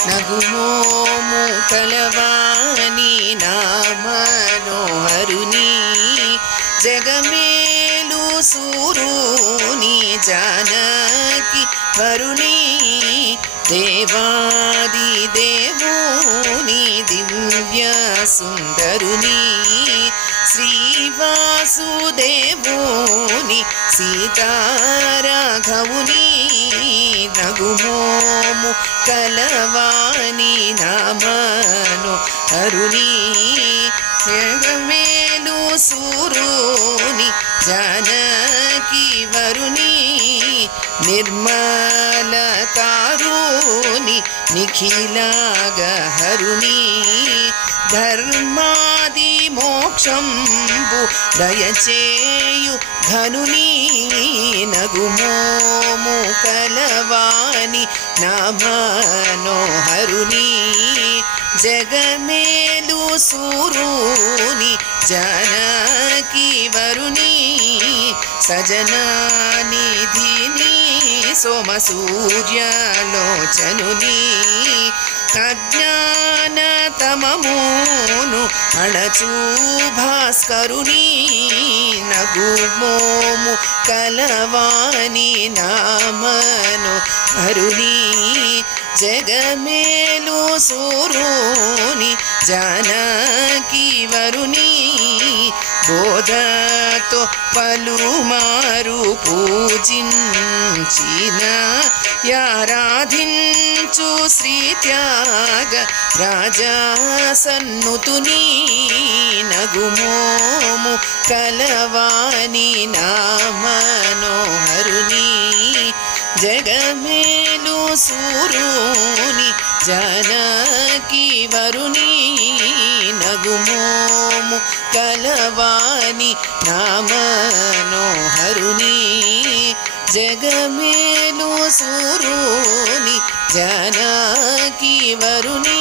నగుమోము కలవాని నా మనోహరుని జగమేలు సూరుని జానకి వరుని దేవాది దేవుని దివ్య సుందరుని శ్రీవాసుదేవుని సీతారాఘవుని నగుమోము కలవాని నామను అరుని జగమేలు సూరుని జానకి వరుని నిర్మలకారుని నిఖిలాగహరుని ధర్మాది మోక్షంబు దయచేయు ఘనుని నగుమోము కలవాని నా మనోహరుని జగమేలు సూరుని జానకి వరుని సజనానిధిని సోమసూర్యలోచనుని అజ్ఞానతమమును అణచు భాస్కరుని నగుమోము కలవాని నా మనోహరుని జగమేలు సూరుని జానకి వరుని బోధతో పలుమారు పూజించిన యారాధించు శ్రీత్యాగ రాజాసన్నుతుని నగుమోము కలవాని నా మనోహరుని జగమేలు సూరుని జానకి వరుని నగుమోము కలవాని నా మనోహరుని జగమేలు సూరుని జానకి వరుని